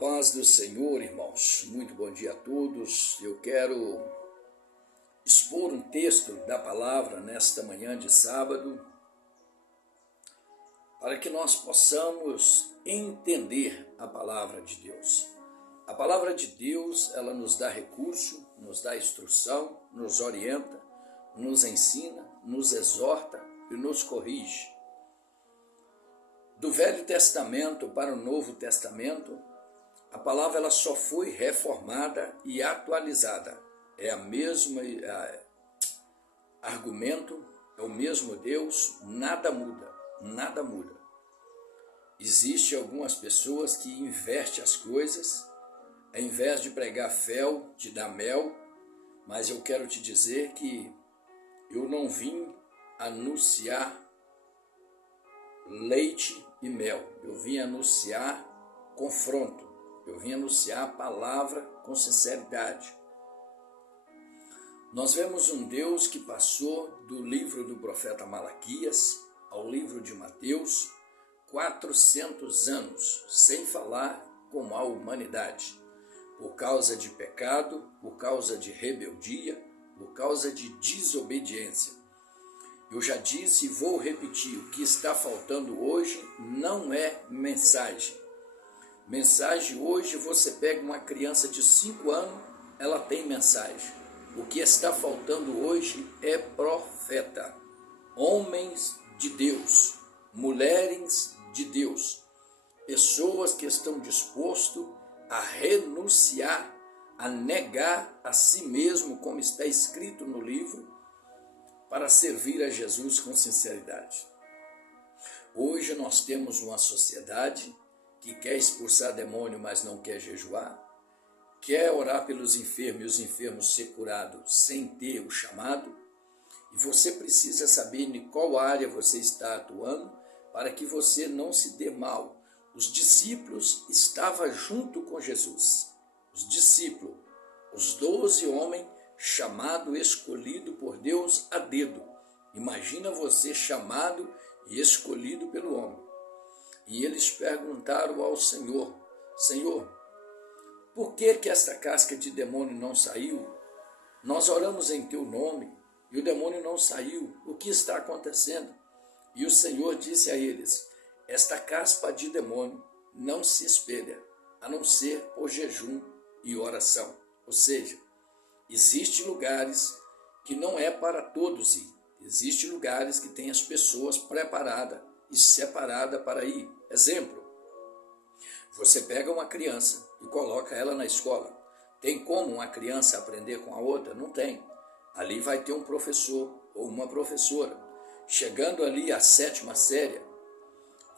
Paz do Senhor, irmãos. Muito bom dia a todos. Eu quero expor um texto da palavra nesta manhã de sábado, para que nós possamos entender a palavra de Deus. A palavra de Deus, ela nos dá recurso, nos dá instrução, nos orienta, nos ensina, nos exorta e nos corrige. Do Velho Testamento para o Novo Testamento, a palavra ela só foi reformada e atualizada. É a mesma argumento, é o mesmo Deus, nada muda, nada muda. Existem algumas pessoas que invertem as coisas, ao invés de pregar fel, de dar mel, mas eu quero te dizer que eu não vim anunciar leite e mel, eu vim anunciar confronto. Eu vim anunciar a palavra com sinceridade. Nós vemos um Deus que passou do livro do profeta Malaquias ao livro de Mateus 400 anos sem falar com a humanidade, por causa de pecado, por causa de rebeldia, por causa de desobediência. Eu já disse e vou repetir, o que está faltando hoje não é mensagem. Mensagem hoje, você pega uma criança de 5 anos, ela tem mensagem. O que está faltando hoje é profeta, homens de Deus, mulheres de Deus, pessoas que estão dispostas a renunciar, a negar a si mesmo, como está escrito no livro, para servir a Jesus com sinceridade. Hoje nós temos uma sociedade que quer expulsar demônio, mas não quer jejuar, quer orar pelos enfermos e os enfermos ser curados sem ter o chamado, e você precisa saber em qual área você está atuando para que você não se dê mal. Os discípulos estavam junto com Jesus, os discípulos, os 12 homens chamado, escolhido por Deus a dedo. Imagina você chamado e escolhido pelo homem. E eles perguntaram ao Senhor: Senhor, por que esta casca de demônio não saiu? Nós oramos em teu nome e o demônio não saiu. O que está acontecendo? E o Senhor disse a eles: esta caspa de demônio não se espelha, a não ser por jejum e oração. Ou seja, existem lugares que não é para todos ir. Existem lugares que tem as pessoas preparadas e separada para ir. Exemplo, você pega uma criança e coloca ela na escola. Tem como uma criança aprender com a outra? Não tem. Ali vai ter um professor ou uma professora. Chegando ali à 7ª série,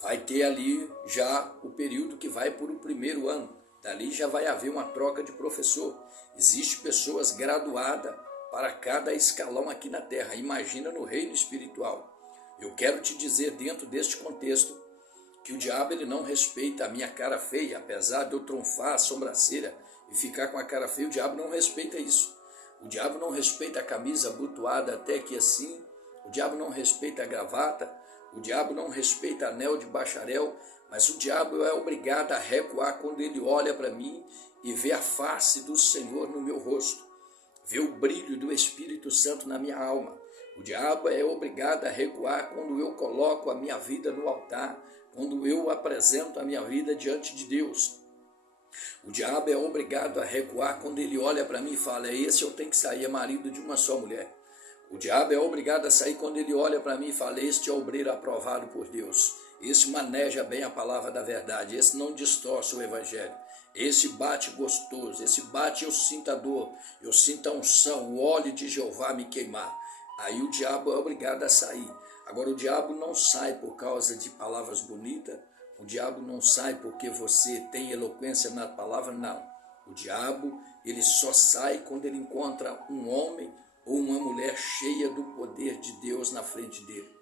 vai ter ali já o período que vai por o 1º ano. Dali já vai haver uma troca de professor. Existem pessoas graduadas para cada escalão aqui na terra. Imagina no reino espiritual. Eu quero te dizer dentro deste contexto que o diabo ele não respeita a minha cara feia, apesar de eu trunfar a sobrancelha e ficar com a cara feia, o diabo não respeita isso. O diabo não respeita a camisa abotoada até aqui assim, o diabo não respeita a gravata, o diabo não respeita anel de bacharel, mas o diabo é obrigado a recuar quando ele olha para mim e vê a face do Senhor no meu rosto, vê o brilho do Espírito Santo na minha alma. O diabo é obrigado a recuar quando eu coloco a minha vida no altar, quando eu apresento a minha vida diante de Deus. O diabo é obrigado a recuar quando ele olha para mim e fala: esse eu tenho que sair, é marido de uma só mulher. O diabo é obrigado a sair quando ele olha para mim e fala: este é obreiro aprovado por Deus. Esse maneja bem a palavra da verdade, esse não distorce o evangelho. Esse bate gostoso, esse bate eu sinto a dor, eu sinto a unção, o óleo de Jeová me queimar. Aí o diabo é obrigado a sair. Agora o diabo não sai por causa de palavras bonitas, o diabo não sai porque você tem eloquência na palavra, não. O diabo, ele só sai quando ele encontra um homem ou uma mulher cheia do poder de Deus na frente dele.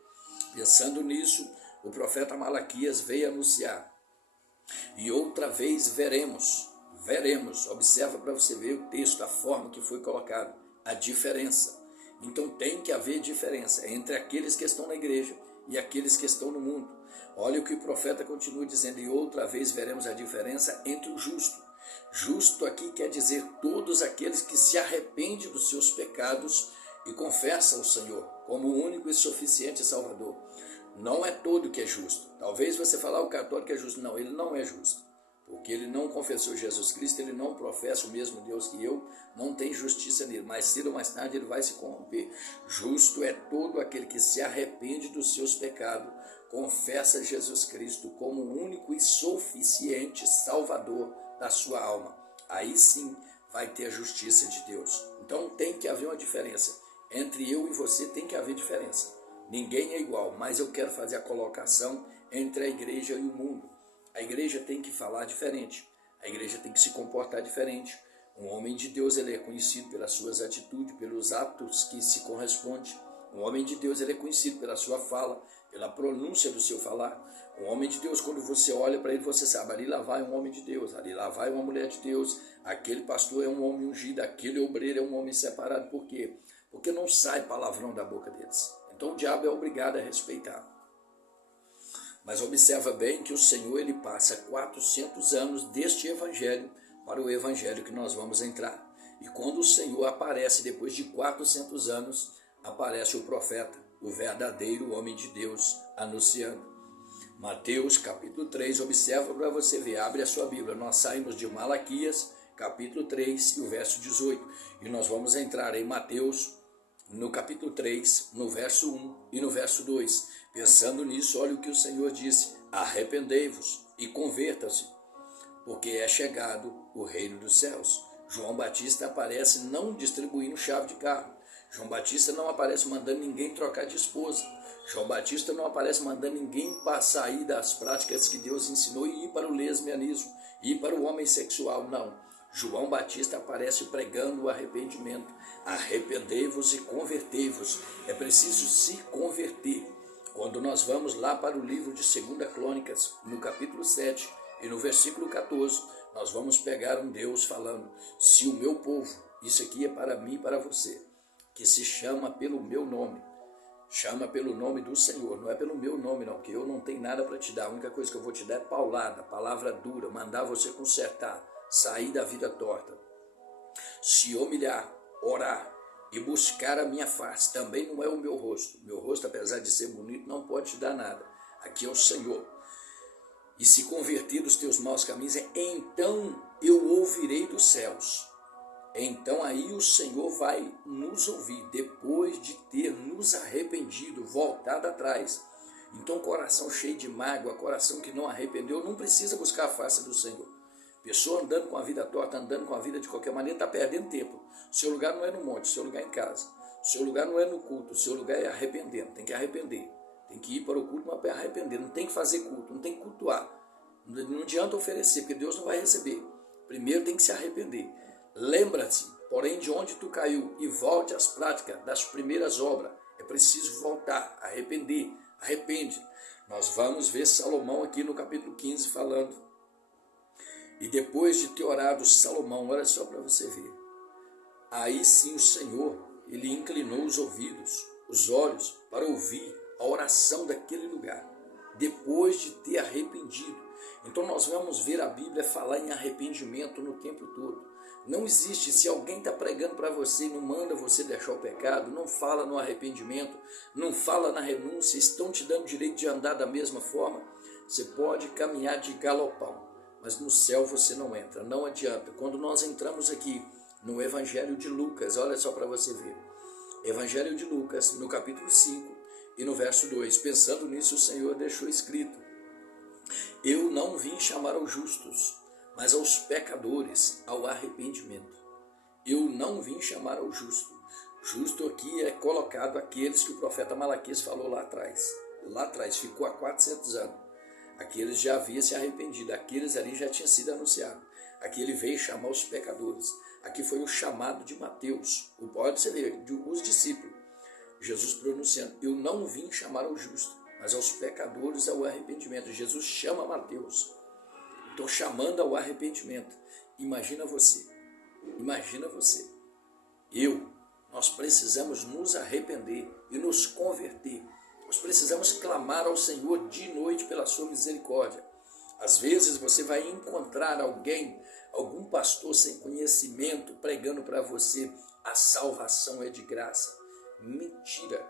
Pensando nisso, o profeta Malaquias veio anunciar: e outra vez veremos, observa para você ver o texto, a forma que foi colocado, a diferença. Então tem que haver diferença entre aqueles que estão na igreja e aqueles que estão no mundo. Olha o que o profeta continua dizendo, e outra vez veremos a diferença entre o justo. Justo aqui quer dizer todos aqueles que se arrependem dos seus pecados e confessam o Senhor como o único e suficiente Salvador. Não é todo que é justo. Talvez você falar o católico é justo. Não, ele não é justo. Porque ele não confessou Jesus Cristo, ele não professa o mesmo Deus que eu, não tem justiça nele. Mais cedo ou mais tarde ele vai se corromper. Justo é todo aquele que se arrepende dos seus pecados, confessa Jesus Cristo como o único e suficiente Salvador da sua alma. Aí sim vai ter a justiça de Deus. Então tem que haver uma diferença. Entre eu e você tem que haver diferença. Ninguém é igual, mas eu quero fazer a colocação entre a igreja e o mundo. A igreja tem que falar diferente, a igreja tem que se comportar diferente. Um homem de Deus ele é conhecido pelas suas atitudes, pelos atos que se correspondem. Um homem de Deus ele é conhecido pela sua fala, pela pronúncia do seu falar. Um homem de Deus, quando você olha para ele, você sabe, ali lá vai um homem de Deus, ali lá vai uma mulher de Deus, aquele pastor é um homem ungido, aquele obreiro é um homem separado. Por quê? Porque não sai palavrão da boca deles. Então o diabo é obrigado a respeitar. Mas observa bem que o Senhor ele passa 400 anos deste evangelho para o evangelho que nós vamos entrar. E quando o Senhor aparece depois de 400 anos, aparece o profeta, o verdadeiro homem de Deus, anunciando. Mateus capítulo 3, observa para você ver, abre a sua Bíblia. Nós saímos de Malaquias, capítulo 3 e o verso 18. E nós vamos entrar em Mateus, no capítulo 3, no verso 1 e no verso 2. Pensando nisso, olha o que o Senhor disse: arrependei-vos e convertam-se, porque é chegado o reino dos céus. João Batista aparece não distribuindo chave de carro. João Batista não aparece mandando ninguém trocar de esposa. João Batista não aparece mandando ninguém sair das práticas que Deus ensinou e ir para o lesbianismo, ir para o homossexual. Não. João Batista aparece pregando o arrependimento. Arrependei-vos e convertei-vos. É preciso se converter. Quando nós vamos lá para o livro de 2 Crônicas, no capítulo 7 e no versículo 14, nós vamos pegar um Deus falando: se o meu povo, isso aqui é para mim e para você, que se chama pelo meu nome, chama pelo nome do Senhor, não é pelo meu nome não, que eu não tenho nada para te dar, a única coisa que eu vou te dar é paulada, palavra dura, mandar você consertar, sair da vida torta, se humilhar, orar e buscar a minha face, também não é o meu rosto, apesar de ser bonito, não pode te dar nada, aqui é o Senhor, e se converter dos teus maus caminhos, então eu ouvirei dos céus. Então aí o Senhor vai nos ouvir, depois de ter nos arrependido, voltado atrás. Então coração cheio de mágoa, coração que não arrependeu, não precisa buscar a face do Senhor. Pessoa andando com a vida torta, andando com a vida de qualquer maneira, está perdendo tempo. O seu lugar não é no monte, o seu lugar é em casa. O seu lugar não é no culto, o seu lugar é arrependendo, tem que arrepender. Tem que ir para o culto, mas para arrepender, não tem que fazer culto, não tem que cultuar. Não adianta oferecer, porque Deus não vai receber. Primeiro tem que se arrepender. Lembra-te, porém, de onde tu caiu e volte às práticas das primeiras obras. É preciso voltar, arrepender, arrepende. Nós vamos ver Salomão aqui no capítulo 15 falando. E depois de ter orado Salomão, olha só para você ver. Aí sim o Senhor, ele inclinou os ouvidos, os olhos, para ouvir a oração daquele lugar. Depois de ter arrependido. Então nós vamos ver a Bíblia falar em arrependimento no tempo todo. Não existe, se alguém está pregando para você e não manda você deixar o pecado, não fala no arrependimento, não fala na renúncia, estão te dando direito de andar da mesma forma, você pode caminhar de galopão, mas no céu você não entra, não adianta. Quando nós entramos aqui no Evangelho de Lucas, olha só para você ver, Evangelho de Lucas, no capítulo 5 e no verso 2, pensando nisso o Senhor deixou escrito: eu não vim chamar aos justos, mas aos pecadores, ao arrependimento. Eu não vim chamar ao justo. Justo aqui é colocado aqueles que o profeta Malaquias falou lá atrás. Lá atrás, ficou há 400 anos. Aqueles já haviam se arrependido, aqueles ali já tinha sido anunciado. Aqui ele veio chamar os pecadores. Aqui foi o chamado de Mateus. Pode ser os discípulos. Jesus pronunciando: eu não vim chamar ao justo, mas aos pecadores ao arrependimento. Jesus chama Mateus. Estou chamando ao arrependimento. Imagina você, nós precisamos nos arrepender e nos converter. Nós precisamos clamar ao Senhor dia e noite pela sua misericórdia. Às vezes você vai encontrar alguém, algum pastor sem conhecimento, pregando para você: a salvação é de graça. Mentira!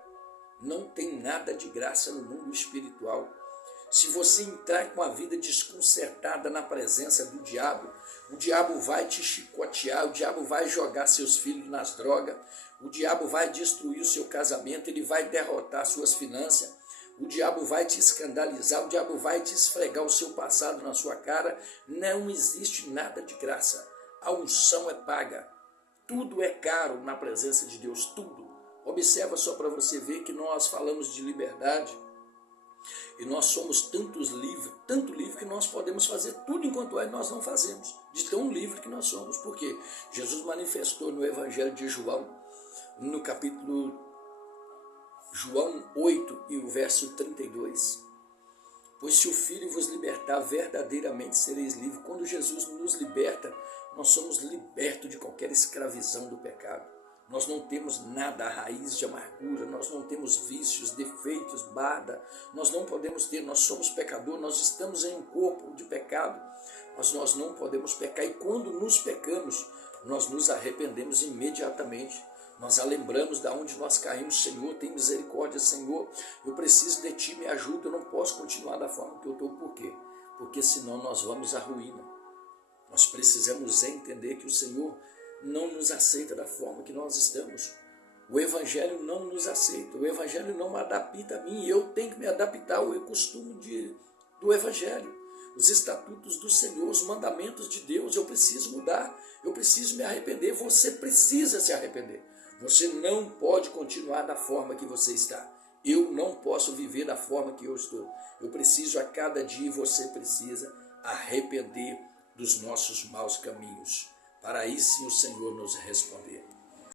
Não tem nada de graça no mundo espiritual. Se você entrar com a vida desconcertada na presença do diabo, o diabo vai te chicotear, o diabo vai jogar seus filhos nas drogas, o diabo vai destruir o seu casamento, ele vai derrotar suas finanças, o diabo vai te escandalizar, o diabo vai te esfregar o seu passado na sua cara. Não existe nada de graça. A unção é paga. Tudo é caro na presença de Deus, tudo. Observa só para você ver que nós falamos de liberdade e nós somos tanto livre que nós podemos fazer tudo enquanto nós não fazemos, de tão livre que nós somos. Porque Jesus manifestou no Evangelho de João, no capítulo João 8 e o verso 32. Pois se o Filho vos libertar, verdadeiramente sereis livres. Quando Jesus nos liberta, nós somos libertos de qualquer escravidão do pecado. Nós não temos nada, a raiz de amargura, nós não temos vícios, defeitos, barda, nós não podemos ter, nós somos pecadores, nós estamos em um corpo de pecado, mas nós não podemos pecar. E quando nos pecamos, nós nos arrependemos imediatamente. Nós a lembramos de onde nós caímos. Senhor, tem misericórdia, Senhor, eu preciso de Ti, me ajuda, eu não posso continuar da forma que eu estou. Por quê? Porque senão nós vamos à ruína. Nós precisamos entender que o Senhor não nos aceita da forma que nós estamos. O Evangelho não nos aceita, o Evangelho não adapta a mim, eu tenho que me adaptar ao costume do Evangelho. Os estatutos do Senhor, os mandamentos de Deus, eu preciso mudar, eu preciso me arrepender, você precisa se arrepender. Você não pode continuar da forma que você está. Eu não posso viver da forma que eu estou. Eu preciso a cada dia, você precisa arrepender dos nossos maus caminhos. Para aí sim o Senhor nos responde.